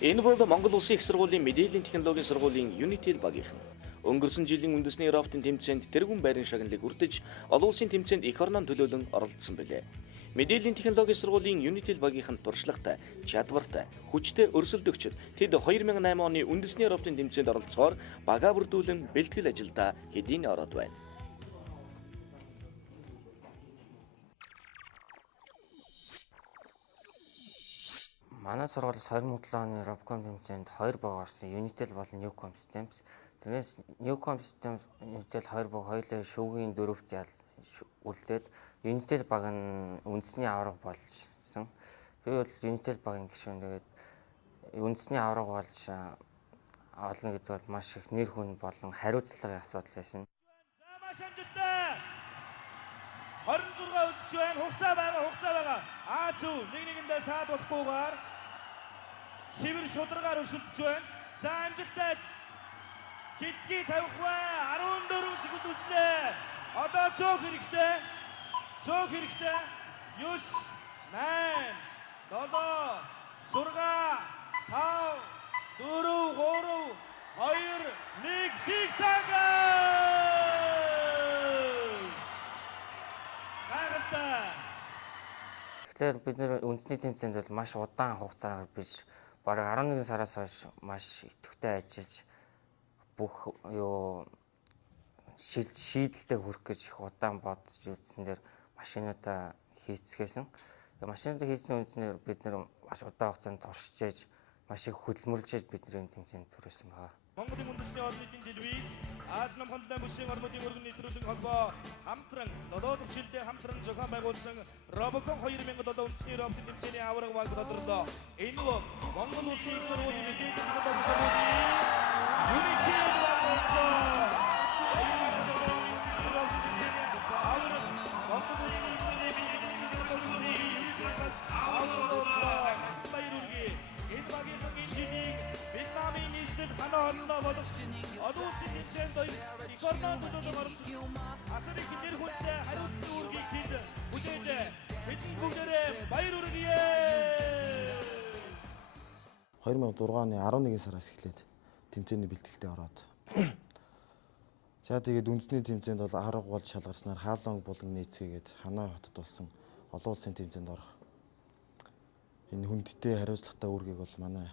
Энэ бол Монгол Улсын их сургуулийн мэдээллийн технологийн сургуулийн Unitel багийнхан. Өнгөрсөн жилийн үндэсний рафтын тэмцээнд тэргүүн байрын шагналыг үрдэж, олон улсын тэмцээнд их орноо төлөөлөн оролцсон билээ. Мэдээллийн технологийн сургуулийн Unitel багийнхан туршлагатай, чадвартай, хүчтэй өрсөлдөгчд тэд 2008 оны үндэсний рафтын тэмцээнд оролцохоор багаа бүрдүүлэн бэлтгэл ажилдаа хэдийн ороод байна. Манай сургуулиас 2007 оны Robcom тэмцээнд 2 баг орсон. Unitel болон Newcom Systems. Тэрнээс Newcom Systems Unitel 2 баг хоёулаа шүүгийн 4-т үлдээд Unitel баг нь үндэсний аварга болсон. Би бол Unitel багийн гишүүн. Тэгээд үндэсний аварга болж олно гэдэг бол маш их нэр хүн болон хариуцлагын асуудал байсан. За маш амжилттай. 26 өдөрч байна. Хугацаа байгаа. Зөв нэгэндээ саад болохгүйгээр цэвэр шударгаар өрсөлдөж байна. За амжилттай. Хилдгийг тавих бай. 14 секунд үлдлээ. Одоо цөөх хэрэгтэй. 9 8 7 6 5 4 3 2 1 тийг цагаа. Тэгэхээр бид нэр үндэсний тэмцээнд бол маш удаан хугацаагаар биш бараг 11 сараас хойш маш идэвхтэй ажиллаж бүх шийдэлтэд хүрэх гэж их удаан бодож үзсэн дээр машинуудаа хийцгээсэн. Тэгээ машинуудаа хийсний үндснээр бид нэр маш удаан хугацаанд туршиж ээж маш их хөдөлмөрлөж бидний тэмцээнд түрээсэн байгаа. Монголын үндэсний орнуудын телевиз, Азийн хамтлан бүсийн орнуудын өргөн нэвтрүүлэг холбоо хамтран долоо төвчлөлтэй хамтран зохион байгуулсан Robocom 2007 үндэсний рафтын тэмцээний аварга баг тодорлоо. Энэ бол Монгол Улсын их сургуулийн мэдээллийн технологийн сургуулийн Unitel ханаа болох олон улсын тэмцээнд их орноо төлөөлөн оролцсон. Асар их нэр хүнтэй хариуцлага үүргийг хийд бүлээд хэдэн бүгдээрээ баяр хүргэе. 2006 оны 11 сараас эхлээд тэмцээний бэлтгэлтэд ороод. За тэгээд үндэсний тэмцээнд бол арга болж шалгарснаар Хаалонг болон Нийцгээгээд Ханой хотод болсон олон улсын тэмцээнд орох. Энэ хүндтэй хариуцлагатай үүргийг бол манай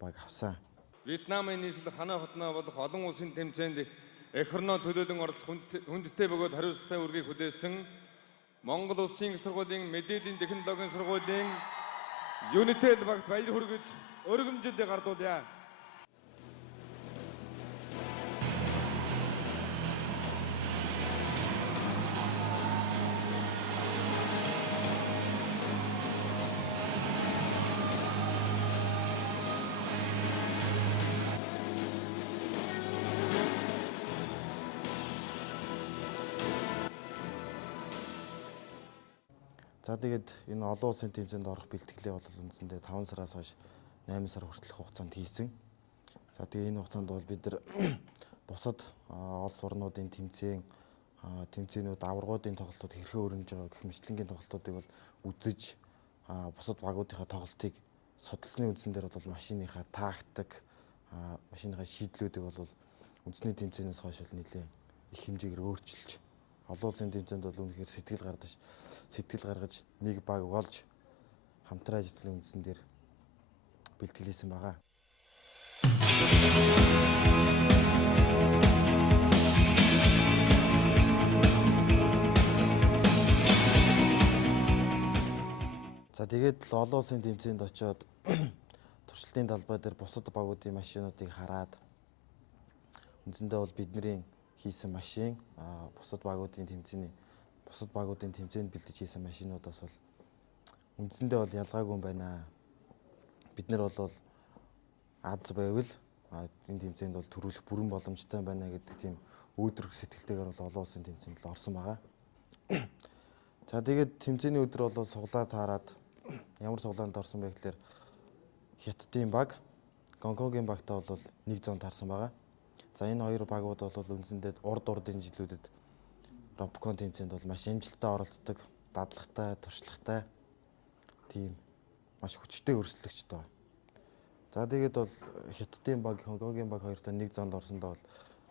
баг авсан. Вьетнамын нийслэл Ханой хотноо болох олон улсын тэмцээнд эх орноо төлөөлөн оролцох хүндтэй бөгөөд хариуцлагатай үүргийг хүлээсэн Монгол Улсын их сургуулийн мэдээллийн технологийн сургуулийн Unitel багт баяр хүргэж өргөмжлөлийг гардуулъя. За тэгээд энэ олон улсын тэмцээнд орох бэлтгэлээ бол үндсэндээ 5 сараас хойш 8 сар хүртэлх хугацаанд хийсэн. За тэгээд энэ хугацаанд бол бид нар бусад улс орнуудын тэмцээнүүд, аваргуудын тоглолтууд хэрхэн өрнөж байгаа гэх мэтлэнгийн тоглолтуудыг бол үзэж бусад багуудынхаа тоглолтыг судалсны үндсэн дээр бол машиныхаа тактик, машиныхаа шийдлүүдийг бол үндэсний тэмцээнээс хойш нэлээд их хэмжээгээр өөрчилж олон улсын тэмцээнд бол үнэхээр сэтгэл гаргаж нэг баг болж хамтран ажиллах үндсэн дээр бэлтгэл хийсэн байгаа. За тэгээд л олон улсын тэмцээнд очиод туршилтын талбай дээр бусад багуудын машинуудыг хараад үндсэндээ бол бидний хийсэн машин бусад багуудын тэмцээнд бэлдэж хийсэн машинуудаас бол үндсэндээ бол ялгаагүй байна. Бид нар бол аз байвал энэ тэмцээнд бол төрүүлэх бүрэн боломжтой байна гэдэг тийм өөдрөг сэтгэлтэйгээр бол олон улсын тэмцээнд л орсон байгаа. За тэгээд тэмцээний өдөр бол суглаа таарад ямар суглаанд орсон бэ гэхээр Хятадын баг, Гонконгийн багтаа бол 1 зоон таарсан байгаа. За энэ хоёр багууд бол үндсэндээ урдын жилүүдэд Robcom тэмцээнд бол маш амжилттай оролцдог, дадлагтай, туршлагатай тийм маш хүчтэй өрсөлдөгчтэй. За тэгээд бол Хятадын баг, Хонконгийн баг хоёртой нэг зонд орсондоо бол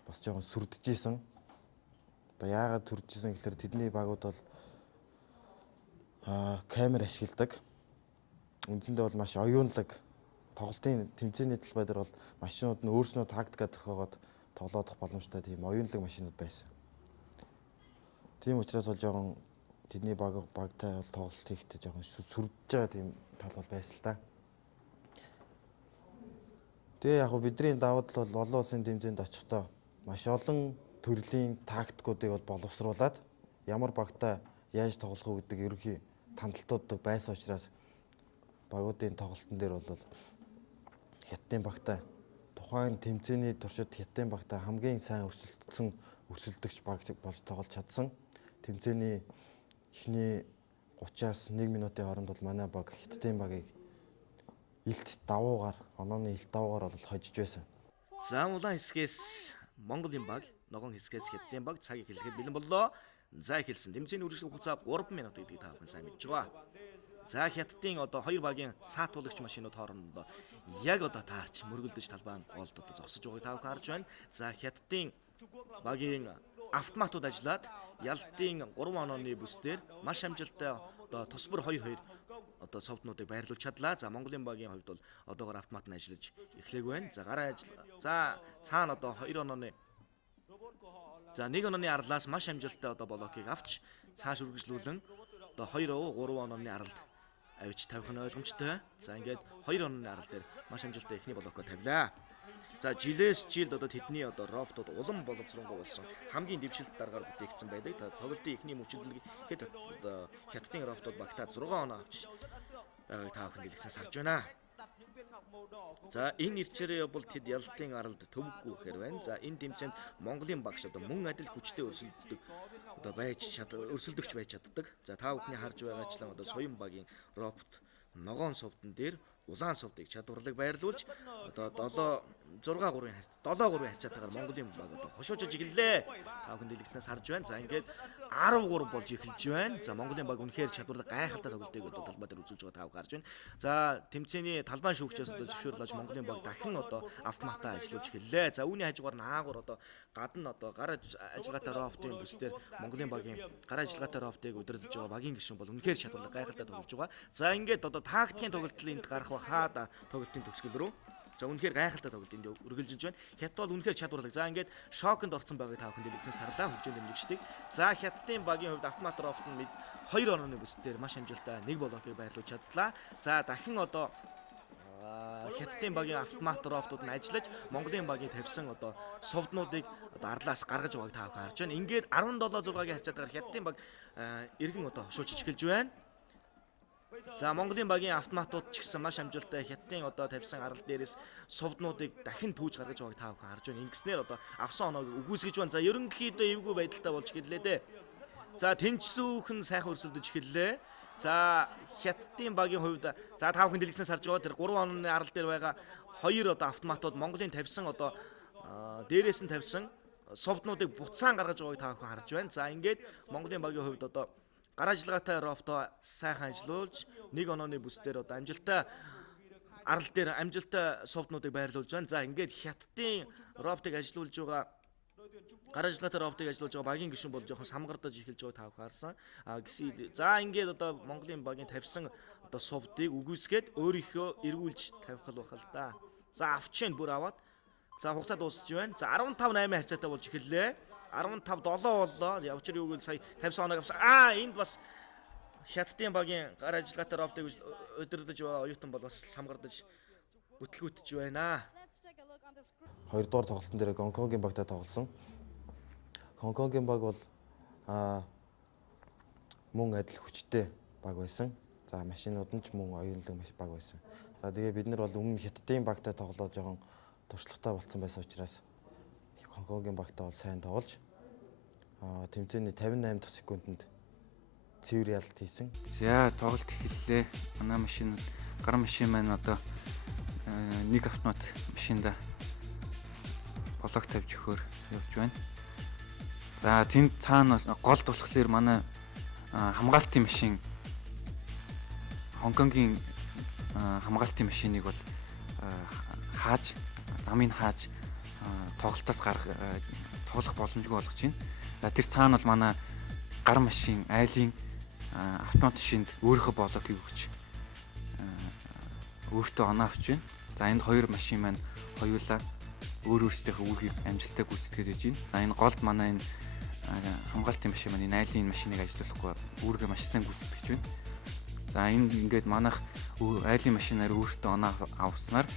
бас жоохон сүрдэжсэн. Одоо яагаад сүрдэжсэн гэхээр тэдний багууд бол камер ашигладаг. Үндсэндээ бол маш оюунлаг тоглолтын тэмцээний талбай дээр бол машинууд нь өөрснөө тактикаа зохиогоод тоглоодох боломжтой тийм оюунлаг машинууд байсан. Тийм учраас бол жоохон тэдний багтай бол тоглолт хийхдээ жоохон сүрдэж байгаа тийм тал бол байсан л та. Тэгээ яг бидний давуу тал бол олон улсын тэмцээнд очихдоо маш олон төрлийн тактикуудыг бол боловсруулад ямар багтай яаж тоглох уу гэдэг ерөнхий тандалтууд байсан учраас багуудын тоглолтын дээр бол Хятадын багтай тухайн тэмцээний туршид Хятадын багтай хамгийн сайн өрсөлдөгч баг болж тоглож чадсан. Тэмцээний эхний 30-аас 1 минутын хооронд бол манай баг Хятадын багийг илт давуугаар, онооны илт давуугаар бол хожиж байсан. За улаан хэсгээс Монголын баг, ногоон хэсгээс Хятадын баг цагийг хэлэхэд бэлэн боллоо. За эхэлсэн. Тэмцээний үргэлжлэх хугацаа 3 минут гэдгийг та бүхэн сайн мэдж байгаа. За Хятадын одоо хоёр багийн саатуулагч машинууд хоорондоо яг одоо таарч мөргөлдөж талбайн голд одоо зогсож байгааг та бүхэн харж байна. За Хятадын багийн автоматууд ажиллаад Ялтын 3 онооны бүсдэр маш амжилттай одоо тусбар 2-2 одоо цовднуудыг байрлуулж чадлаа. За Монголын багийн хувьд бол одоогоор автомат нь ажиллаж эхлэв байна. За гараа ажил. За цаана одоо 2 онооны за 1 онооны арлаас маш амжилттай одоо блокийг авч цааш үргэлжлүүлэн одоо 2-3 онооны аралд авч тавих нь ойлгомжтой. За ингээд 2 онооны арал дээр маш амжилттай эхний блокоо тавилаа. За жилээс жилд одоо тэдний одоо роботууд улам боловсронгуй болсон хамгийн дэвшилт дараагаар бүтээгдсэн байдаг. Та тоглолтын эхний мөчөдлөг хэд одоо Хятадын роботууд багтаа 6 оноо авч байгааг та бүхэн дэлгэснээс харж байна. За энэ ирчээрээ бол тэд Ялтын аралд төвөггүй ихээр байна. За энэ тэмцээнд Монголын багш одоо мөн адил хүчтэй өрсөлддөг одоо өрсөлдөгч байж чаддаг. За та бүхний харж байгаачлан одоо Соён багийн робот ногоон совдон дээр улаан совдыг чадварлаг байрлуулж одоо 7-3 харьцаатаагаар Монголын баг одоо хошуужж эхэллээ. Та бүхэн дэлгэснээс харж байна. За ингээд 13 болж эхэлж байна. За Монголын баг үнэхээр чадварлаг гайхалтай тоглолтыг одоо талбай дээр үзүүлж байгаа та бүхэн харж байна. За тэмцээний талбайн шүүгчээс одоо зөвшөөрлөж Монголын баг дахин одоо автоматаа ажиллаж эхэллээ. За үүний хажуугаар наагур одоо гадна одоо гар ажиллагаатай роботын бүсдэр Монголын багийн гар ажиллагаатай роботыг удирдах байгаа багийн гишүүн бол үнэхээр чадварлаг гайхалтай тоглож байгаа. За ингээд одоо тактикийн тоглолтын энд гарах хаад тоглолтын төгсгөл рүү за үнэхээр гайхалтай тоглолт энд үргэлжилж байна. Хятад бол үнэхээр чадварлаг. За ингээд шоконд орсон байгааг та бүхэн дэлгэснээс харлаа хөгжөөнд дэмжигчдик. За Хятадын багийн хувьд автомат робот нь 2 онооны бүсдэр маш амжилттай нэг блокийг байрлуулж чадлаа. За дахин одоо Хятадын багийн автомат роботууд нь ажиллаж Монголын багийн тавьсан одоо совднуудыг одоо арлаас гаргаж байгааг та бүхэн харж байна. Ингээд 17-6-гийн харьцаатаагаар Хятадын баг эргэн одоо хошуучж эхэлж байна. За Монголын багийн автоматууд ч гэсэн маш амжилттай Хятадын одоо тавьсан арал дээрээс совднуудыг дахин түүж гаргаж байгааг та бүхэн харж байна. Ингэснээр одоо авсан оноог үгүйсгэж байна. За ерөнхийдөө эвгүй байдалтай болж эхэллээ дээ. За тэнцсүүхэн сайхан өрсөлдөж эхэллээ. За Хятадын багийн хувьд за та бүхэн дэлгэснээс харж байгаа тэр 3 онооны арал дээр байгаа 2 одоо автоматууд Монголын тавьсан одоо дээрээс нь тавьсан совднуудыг буцаан гаргаж байгааг та бүхэн харж байна. За ингээд Монголын багийн хувьд одоо гар ажиллагаатай роботоо сайхан ажиллуулж 1 онооны бүсдэр одоо амжилттай арал дээр амжилттай совднуудыг байрлуулж байна. За ингээд Хятадын роботыг ажиллуулж байгаа гар ажиллагаатай роботыг ажиллуулж байгаа багийн гишүүн бол жоохон самгардаж эхэлж байгааг та бүхэн харсан. За ингээд одоо Монголын багийн тавьсан одоо совдыг үгүйсгээд өөрийнхөө эргүүлж тавих байх л да. За авчийн бүр аваад за хугацаа дуусж байна. За 15-8 харьцаатай болж эхэллээ. 15-7 боллоо. Явчир юу гэвэл сая 50 оног авсан. Энд бас Хятадын багийн гар ажиллагаатай роботыг удирдах байгаа оюутан бол бас самгардаж бүтлгүүтж байна. 2 дугаар тоглолтын дээр Гонконгийн багтай тоглосон. Гонконгийн баг бол мөн адил хүчтэй баг байсан. За машинууд нь ч мөн оюунлаг баг байсан. За тэгээ бид нар бол өмнө Хятадын багтай тоглоод жоохон туршлагатай болсон байсан учраас Гонконгийн багтай бол сайн тоглож тэмцээний 58 дахь секундэд цэвэр ялалт хийсэн. За тоглолт эхэллээ. Манай машин гар машин маань одоо нэг автомат машинда блок тавьж өгөхөөр явж байна. За тэнд цаана гол болохоор манай хамгаалтын машин Хонконгийн хамгаалтын машиныг бол хааж замыг хааж тоглолтоос тоглох боломжгүй болгож байна. За тэр цаана бол манай гар машин, айлын автомат шинд өөрийнхөө боолог өгч өөртөө оноо авч байна. За энд хоёр машин маань хоёулаа өөр өөрсдийнхөө үүргийг амжилттай гүйцэтгэж байж байна. За энэ голд манай энэ хамгаалтын машин маань энэ айлын машиныг ажиллуулахгүй үүргээ маш сайн гүйцэтгэж байна. За энд ингээд манайх айлын машинаар өөртөө оноо авснаар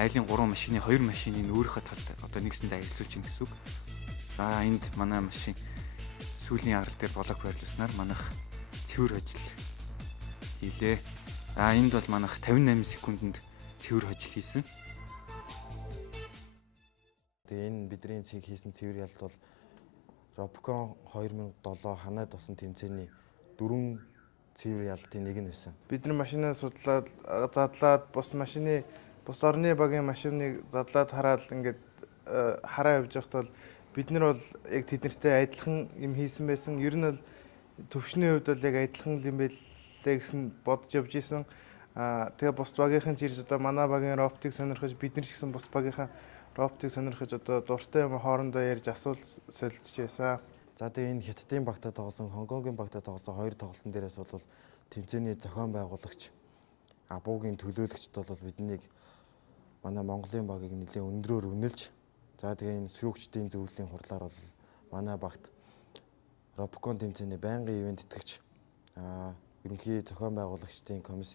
айлын 3 машины 2 машиныг өөрийнхөө талд одоо нэгсэндээ ажиллуулж байна гэсэн үг. За энд манай машин сүүлийн арал дээр болог байрлуулснаар манайх цэвэр хожил хийлээ. За энд бол манайх 58 секундэд цэвэр хожил хийсэн. Тэгээ энэ бидний хийсэн цэвэр ялд бол Ropcon 2007 ханаад усан тэмцээний 4 цэвэр ялтын нэг нь байсан. Бидний машинаа судлаад задлаад бус орны багийн машиныг задлаад хараад ингээд хараа явж байхад бол бид нар бол яг тэднэртэй адилхан юм хийсэн байсан. Ер нь бол төвшний хувьд бол яг адилхан юм байлээ гэсэн бодож явж исэн. Тэгээ бус багийнхан чирж одоо манай багийн роботыг сонирхож бид нар ч гэсэн бус багийнхаа роботыг сонирхож одоо дуртай юм хоорондоо ярьж асуулт солилцож байсан. За тэгээ энэ Хятадын багтаа тоглосон, Хонконгийн багтаа тоглосон хоёр тоглолтын дээрээс бол тэмцээний зохион байгуулагч Абуугийн төлөөлөгчд бол биднийг манай Монголын багийг нэлээд өндрөөр үнэлж, за тэгээ энэ шүүгчдийн зөвлөлийн хурлаар бол манай багт Ropcon тэмцээний байнгын ивент итгэгч ерөнхий зохион байгуулагчдын комисс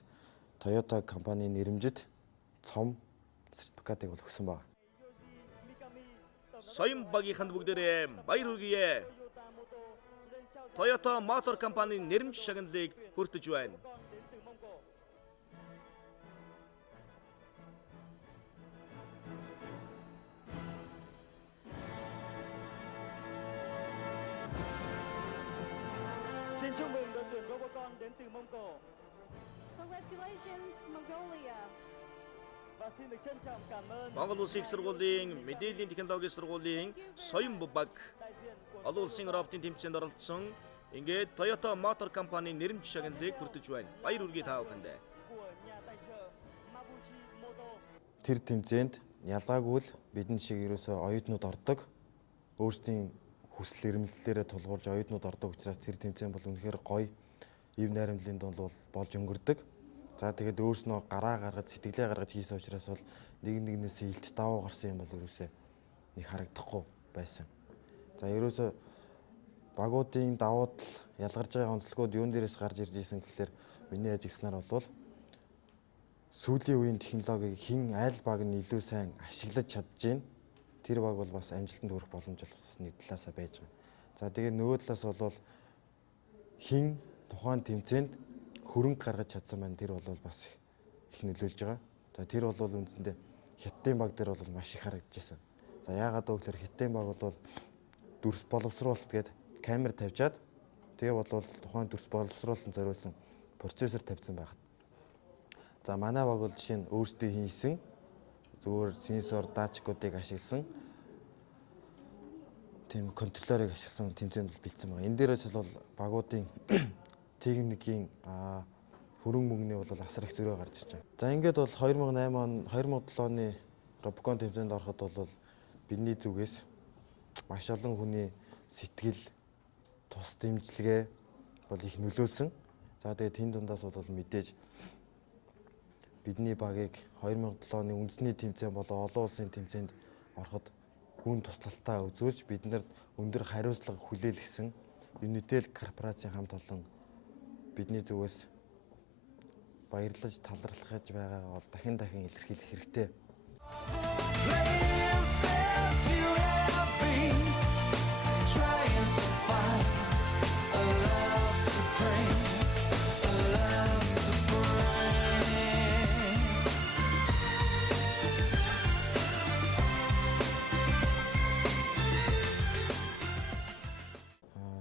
Toyota компани нэрэмжит цом сертификатыг бол өгсөн байна. Соён багийнханд бүгдээрээ баяр хүргэе. Toyota Motor компани нэрмж шагналыг хүртэж байна. Xin chúc mừng đội tuyển Robocon đến từ Mông Cổ. Congratulations, Mongolia. Và xin được trân trọng cảm ơn Монгол Улсын их сургуулийн мэдээллийн технологийн сургуулийн соён баг đại diện của олон улсын роботын тэмцээнд оролцсон ингээд Toyota Motor компани нэрмж шагналыг хүртэж байна. Баяр хүргэе та бүхэнд. của nhà tài trợ Mabuchi Moto. Тэр тэмцээнд ялгаагүй л бидэн шиг ерөөсөө оюутнууд ордог. Өөрсдийн хүсэл эрмэлзлээрээ тулгуурж оюутнууд ордог учраас тэр тэмцээн бол үнэхээр гоё ив найрамдлын дунд бол болж өнгөрдөг. За тэгээд өөрснөө гараа гаргаж сэтгэлээ гаргаж хийсэн учраас бол нэгнээсээ илт давуу гарсан юм бол ерөөсөө нэг харагдахгүй байсан. За ерөөсөө багуудын давуу тал ялгарж байгаа онцлогуд юун дээрээс гарч ирж исэн гэхэлэр миний ажигласнаар бол сүүлийн үеийн технологиг хэн аль баг нь илүү сайн ашиглаж чадж байна. Тэр баг бол бас амжилтанд хүрэх боломж бас нэг талаасаа байж байгаа. За тэгээд нөгөө талаас бол хэн тухайн тэмцээнд хөрөнгө гаргаж чадсан байна. Тэр бол бас их нөлөөлж байгаа. За тэр бол үндсэндээ Хятадын баг дээр бол маш их харагдчихсан. За яагаад вэ гэхээр Хятадын баг бол дүрс боловсруулалт гээд камер тавьжаад тэгээ бол тухайн дүрс боловсруулалтанд зориулсан процессор тавьсан байхад. За манай баг бол жишээ нь өөрсдөө хийсэн зүгээр сенсор датчикуудыг ашигласан тийм контроллерыг ашигласан тэмцээнд бол бэлдсэн байгаа. Энэ дээрээс бол багуудын техникийн хөрөнгө мөнгөний бол асар их зөрөө гарч ирж байгаа. За ингээд бол 2007 оны Ropcon тэмцээнд ороход бол бидний зүгээс маш олон хүний сэтгэл тус дэмжлэгээ бол их нөлөөлсөн. За тэгээд тэн дундаас бол мэдээж бидний багийг 2007 оны үндэсний тэмцээн болон олон улсын тэмцээнд ороход гүн туслалтаа үзүүлж биднэрт өндөр хариуцлага хүлээлгэсэн Unitel корпорацийн хамт олон бидний зүгээс баярлаж талархаж байгаагаа бол дахин илэрхийлэх хэрэгтэй.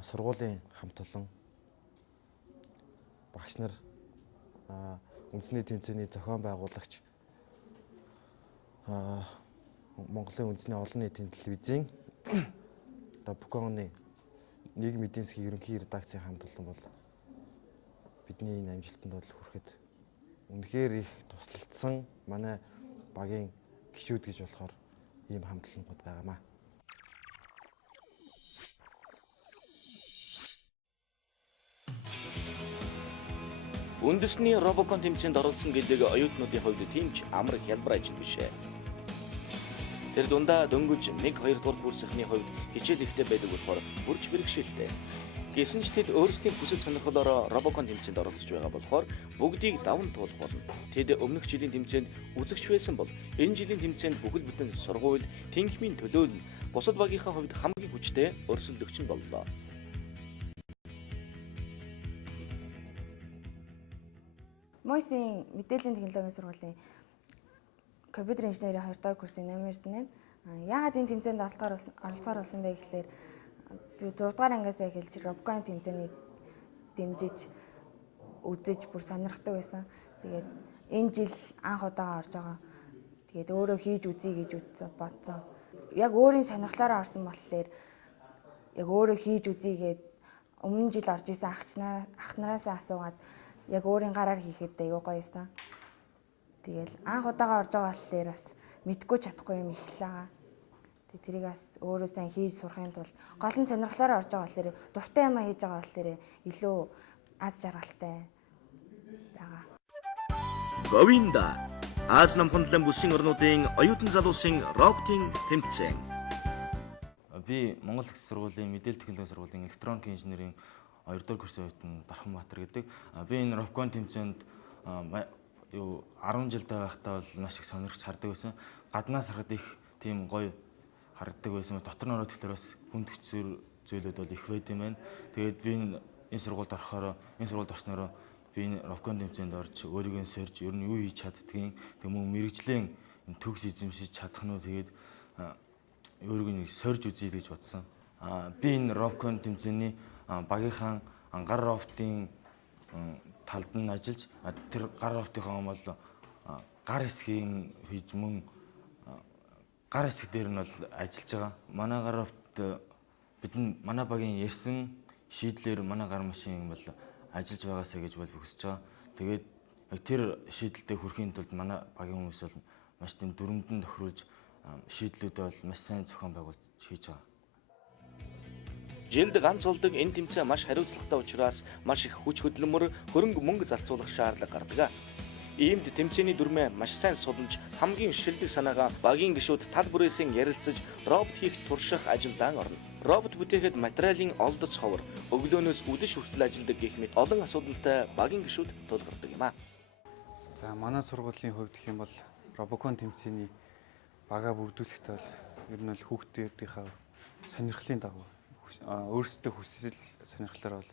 Сургуулийн хамт олон багш нар үндэсний тэмцээний зохион байгуулагч Монголын үндэсний олон нийтийн телевизийн Ropcon-ы нийгмийн эдийн засгийн ерөнхий редакцийн хамт олон бол бидний энэ амжилтанд бол хүрэхэд үнэхээр их туслалцсан манай багийн гишүүд гэж болохоор ийм хамтлагууд байгаамаа. Үндэсний Робокон тэмцээнд оролцсон гэдэг оюутнуудын хувьд тийм ч амар хялбар ажил биш ээ. Тэр дундаа дөнгөж 1-2 дугаар курсны хувьд хичээл ихтэй байдаг болохоор бүрч бэрхшээлтэй. Гэсэн ч тэд өөрсдийн хүсэл сонирхлоор Робокон тэмцээнд оролцож байгаа болохоор бүгдийг даван туулах болно. Тэд өмнөх жилийн тэмцээнд үзэгч байсан бол энэ жилийн тэмцээнд бүхэл бүтэн сургууль, тэнхимийн төлөөлөл бусад багийнхаа хувьд хамгийн хүчтэй өрсөлдөгч нь боллоо. Мойсийн мэдээллийн технологийн сургуулийн компьютер инженерийн 2 дугаар курсын номер 1. Яагаад энэ тэмцээнд оролцохоор болсон бэ гэхээр би 6 дугаар ангиасаа эхэлж Робокон тэмцээнийг дэмжиж үзэж бүр сонирхдаг байсан. Тэгээд энэ жил анх удаага орж байгаа. Тэгээд өөрөө хийж үзье гэж бодсон. Яг өөрийн сонирхлаараа орсон болохоор яг өөрөө хийж үзье гэд өмнө жил орж исэн ах нараасаа асуугаад яг өөрийн гараар хийхэд аюу гоё юмсан. Тэгэл анх удаага орж байгаа болохоор бас мэдгүй чадахгүй юм ихлээ. Тэгээ тэрийг бас өөрөөсөө хийж сурахын тулд гол нь сонирхлоор орж байгаа болохоор дуртай юм хийж байгаа болохоор илүү аз жаргалтай байгаа. Говинда Аз намхандлан бүсийн орнуудын оюутан залуусын роботын тэмцээн. Би Монгол их сургуулийн мэдээлэл технологийн сургуулийн электроник инженерийн 2 дугаар курсын оюутан Дарханбаатар гэдэг. Би энэ Робокон тэмцээнд 10 жилдээ байхдаа бол маш их сонирхож хардаг байсан. Гаднаас харахад их тийм гоё харагддаг байсан. Дотор нь ороод тэгэхээр бас хүнд хэцүү зүйлүүд бол их байд юм байна. Тэгээд би энэ сургуульд орсноор би энэ Робокон тэмцээнд орж өөрийгөө сорж ер нь юу хийж чаддгийг тэг мөн мэрэгжлийн төгс эзэмшиж чадах нь тэгээд өөрийгөө сорж үзье гэж бодсон. Би энэ Робокон тэмцээний багийнхаа гар роботын талд нь ажиллаж тэр гар роботынхаа бол гар хэсгийн хийж мөн гар хэсэг дээр нь бол ажиллаж байгаа. Манай гар робот манай багийн ярьсан шийдлэр манай гар машин бол ажиллаж байгаасаа гэж бол хүсэж байгаа. Тэгээд тэр шийдэлтэд хүрэхийн тулд манай багийн хүмүүс бол маш тийм дүрмдэн тохируулж шийдлүүдээ бол маш сайн зохион байгуулж хийж байгаа. Жилд ганц болдог энэ тэмцээн маш хариуцлагатай учраас маш их хүч хөдөлмөр, хөрөнгө мөнгө зарцуулах шаардлага гардаг. Иймд тэмцээний дүрмээ маш сайн судалж хамгийн шилдэг санаагаа багийн гишүүд тал бүрээсээ ярилцаж робот хийх турших ажилдаа орно. Робот бүтээхэд материалын олдоц ховор, өглөөнөөс үдэш хүртэл ажилладаг гэх мэт олон асуудалтай багийн гишүүд тулгардаг юм а. За манай сургуулийн хувьд гэх юм бол Робокон тэмцээний бага бүрдүүлэхдээ бол ер нь бол хүүхдүүдийнхээ сонирхлын дагуу өөрсдөө хүсэл сонирхлоор бол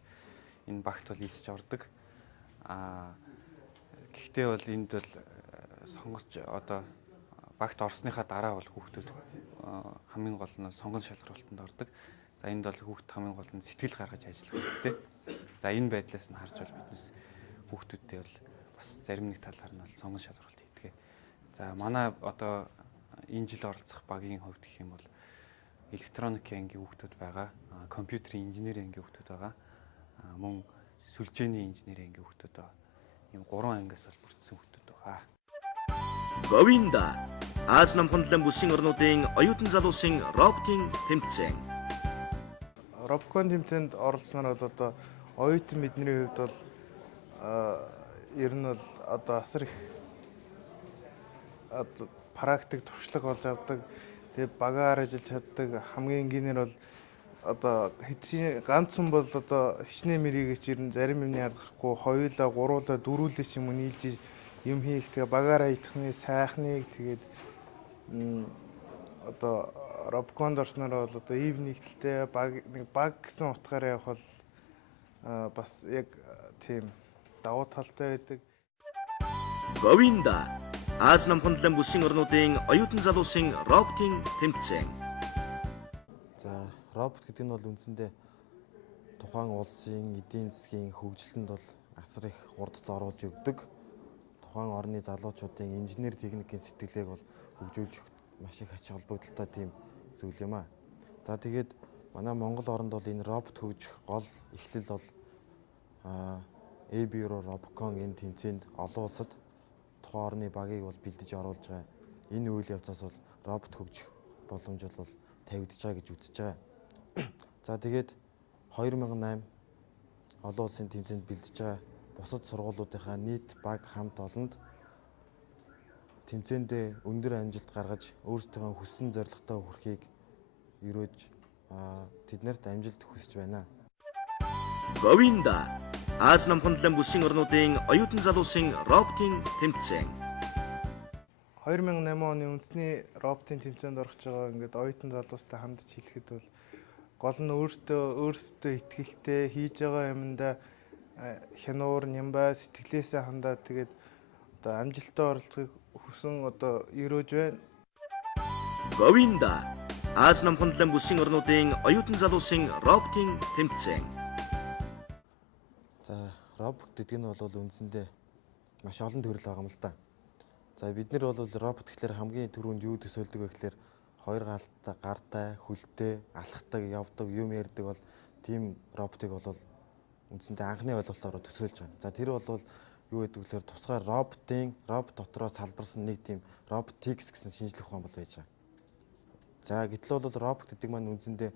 энэ багт бол ийсэж ордог. Гэхдээ бол энд бол сонгогч одоо багт орсныхаа дараа бол хүүхдүүд хамгийн гол нь сонгон шалралтанд ордог. За энд бол хүүхд хамгийн гол нь сэтгэл гаргаж ажиллах хэрэгтэй. За энэ байдлаас нь харж бол биднес хүүхдүүдтэй бол бас зарим нэг талаар нь бол сонгон шалралт хийдэг. За манай одоо энэ жил оролцох багийн хувьд гэх юм бол электроникийн ангийн хүүхдүүд байгаа, компьютерийн инженерийн ангийн хүүхдүүд байгаа, мөн сүлжээний инженерийн ангийн хүүхдүүд байгаа. Ийм 3 ангиас бол бүрдсэн хүүхдүүд байгаа. Говинда Аз намхандлан бүсийн орнуудын оюутан залуусын роботын тэмцээн. Робокон тэмцээнд оролцсноор бол одоо оюутан бидний хувьд бол ер нь бол одоо асар их практик туршлага болж авдаг. Тэгээд багаар ажиллаж чаддаг. Хамгийн энгийнээр бол одоо хэдийн ганц хүн бол одоо хичнээн мэрийгч ер нь зарим юмны харахгүй хоёулаа гуруулаа дөрүүлээ ч юм уу нийлж юм хийх. Тэгээ багаар ажиллахны сайхныг тэгээд одоо Робоконд орсноор бол одоо ив нэгдэлтэй баг гэсэн утгаараа явах бол бас яг тийм давуу талтай байдаг. Говинда Аз намхандлан бүсийн орнуудын оюутан залуусын роботын тэмцээн. За робот гэдэг нь бол үндсэндээ тухайн улсын эдийн засгийн хөгжилөнд бол асар их хурд зориулж өгдөг. Тухайн орны залуучуудын инженер техникийн сэтгэлгээг бол хөгжүүлж өгөх маш их ач холбогдолтой тийм зүйл юм а. За тэгээд манай Монгол оронд бол энэ робот хөгжих гол эхлэл бол Робокон энэ тэмцээнд олон улсад тухайн орны багийг бол бэлдэж оруулж байгаа энэ үйл явцаас бол робот хөгжих боломж бол тавигдж байгаа гэж үзэж байгаа. За тэгээд 2008 олон улсын тэмцээнд бэлдэж байгаа бусад сургуулиудынхаа нийт баг хамт олонд тэмцээндээ өндөр амжилт гаргаж өөрсдийнхөө хүссэн зорилготой хүрэхийг өрөөж тэднэрт амжилт хүсэж байна. Говинда Аз намхан далайн бүсийн орнуудын оюутан залуусын роботын тэмцээн. 2008 оны үндэсний роботын тэмцээнд орох байгаа ингээд оюутан залуустай хандж хэлэхэд бол гол нь өөрсдөө итгэлтэй хийж байгаа юмдаа хянуур нямбай сэтгэлээсээ хандаад тэгээд одоо амжилттай оролцохыг хүсэн одоо өрөөж байна. Говинда Аз намхан далайн бүсийн орнуудын оюутан залуусын роботын тэмцээн. За робот гэдэг нь бол үндсэндээ маш олон төрөл байгаа юм л да. За бид нар бол робот гэхэлэр хамгийн түрүүнд юу төсөөлдөг вэ гэхэлэр хоёр гартай, хөлтэй, алхдаг, явдаг, юм ярьдаг бол тийм роботыг бол үндсэндээ анхны ойлголтоор төсөөлж байгаа. За тэр бол юу гэдэг вэ гэхээр тусгай робот дотроо салбарсан нэг тийм роботикс гэсэн шинжлэх ухаан бол байж байгаа. За гэтэл бол робот гэдэг маань үндсэндээ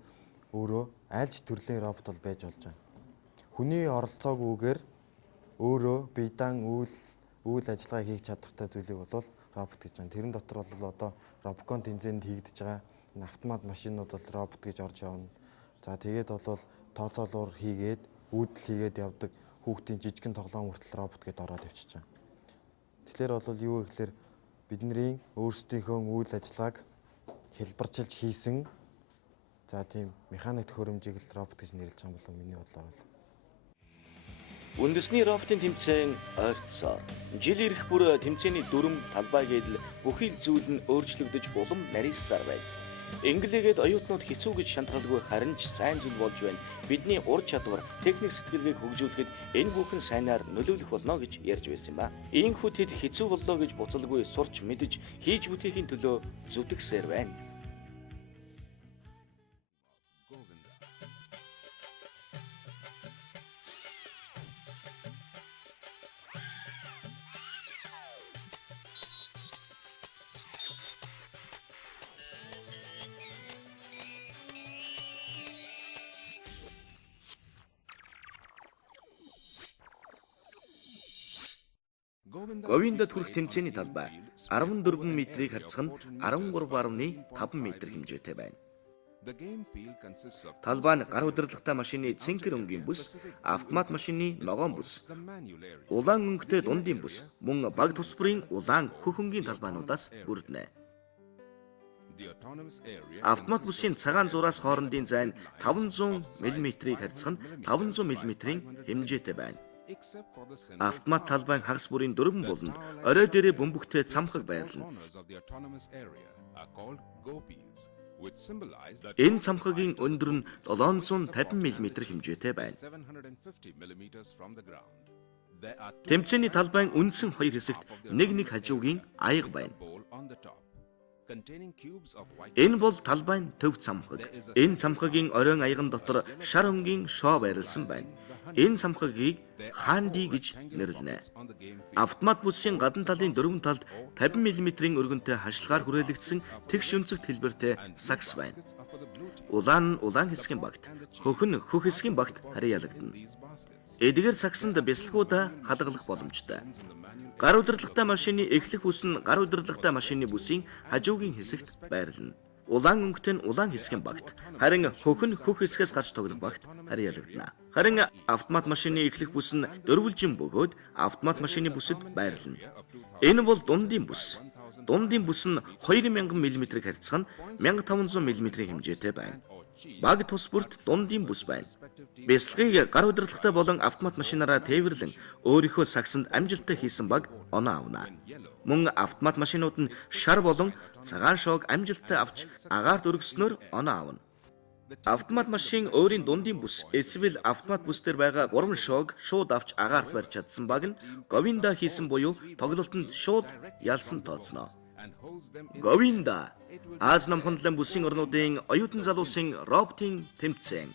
өөрөө аль ч төрлийн робот бол байж болж байгаа. Хүний оролцоогүйгээр өөрөө биедан үйл ажиллагаа хийх чадвартай зүйлийг бол робот гэж байна. Тэрэн дотор бол одоо робокон тэмцээнд хийгдэж байгаа автомат машинууд бол робот гэж орж явна. За тэгээд бол тооцоолуур хийгээд үүдэл хийгээд явдаг хүүхдийн жижигхэн тоглоом хүртэл робот гэдээ ороод явчихж байгаа. Тэгэхээр бол юу вэ гэхээр бидний өөрсдийнхөө үйл ажиллагааг хэлбарчилж хийсэн за тийм механик төхөөрөмжийг л робот гэж нэрлэж байгаа юм болов миний бодлоор бол. Үндэсний роботын тэмцээн ойртсоо. Жил ирэх бүр тэмцээний дүрм талбай гэдэл бүхий л зүйл нь өөрчлөгдөж улам нарийсаар байна. Инглигээд оюутнууд хэцүү гэж шантгаалгүй харин ч сайн зүйл болж байна. Бидний ур чадвар, техник сэтгэлгээг хөгжүүлэхэд энэ бүхэн сайнаар нөлөөлөх болно гэж ярьж байсан ба. Ийхүү тэд хэцүү боллоо гэж буцалгүй сурч мэдж хийж бүтээхийн төлөө зүтгэсээр байна. Говиндад хүрэх тэмцээний талбай 14 метрийг харьцах нь 13.5 метр хэмжээтэй байна. Талбай нь гар удирдлагатай машины цэнхэр өнгийн бүс, автомат машины ногоон бүс, улаан өнгөтэй дундын бүс, мөн баг тусбарын улаан хөх өнгийн талбайнуудаас бүрднэ. Автомат бүсийн цагаан зураас хоорондын зайн 500 мм-ийг харьцах нь 500 мм-ийн хэмжээтэй байна. Автомат талбайн хагас бүрийн дөрвөн буланд орой дээрээ бөмбөгтэй цамхаг байрлана. Энэ цамхагийн өндөр нь 750 мм хэмжээтэй байна. Тэмцээний талбайн үндсэн хоёр хэсэгт нэг хажуугийн аяга байна. Энэ бол талбайн төв цамхаг. Энэ цамхагийн оройн аяган дотор шар өнгийн шоо байрлсан байна. Энэ цамхагийг ханди гэж нэрлэнэ. Автомат бүсийн гадна талын дөрвөн талд 50 мм-ийн өргөнтэй хашлагаар хүрээлэгдсэн тэгш өнцөгт хэлбэртэй сакс байна. Улаан хэсгийн багт, хөх нь хөх хэсгийн багт харьяалагдана. Эдгээр саксанд бясалгуудаа хадгалах боломжтой. Гар удирдлагатай машины эхлэх бүс нь гар удирдлагатай машины бүсийн хажуугийн хэсэгт байрлана. Улаан өнгөтэй нь улаан хэсгийн багт, харин хөх нь хөх хэсгээс гарч тоглох багт харьяалагдана. Харин автомат машины эхлэх бүс нь дөрвөлжин бөгөөд автомат машины бүсэд байрлана. Энэ бол дундын бүс. Дундын бүс нь 2000 мм-ийг харьцах нь 1500 мм-ийн хэмжээтэй байна. Баг тус бүрт дундын бүс байна. Бясалгыг гар удирдлагатай болон автомат машинаараа тээвэрлэн өөрийнхөө сагсанд амжилттай хийсэн баг оноо авна. Мөн автомат машинууд нь шар болон цагаан шоог амжилттай авч агаарт өргөснөөр оноо авна. Автомат машин өөрийн дундын бүс эсвэл автомат бүс дээр байгаа 3 шоог шууд авч агаарт барьж чадсан баг нь Говинда хийсэн буюу тоглолтод шууд ялсан тооцноо. Говинда Аз намхан далайн бүсийн орнуудын оюутан залуусын роботын тэмцээн.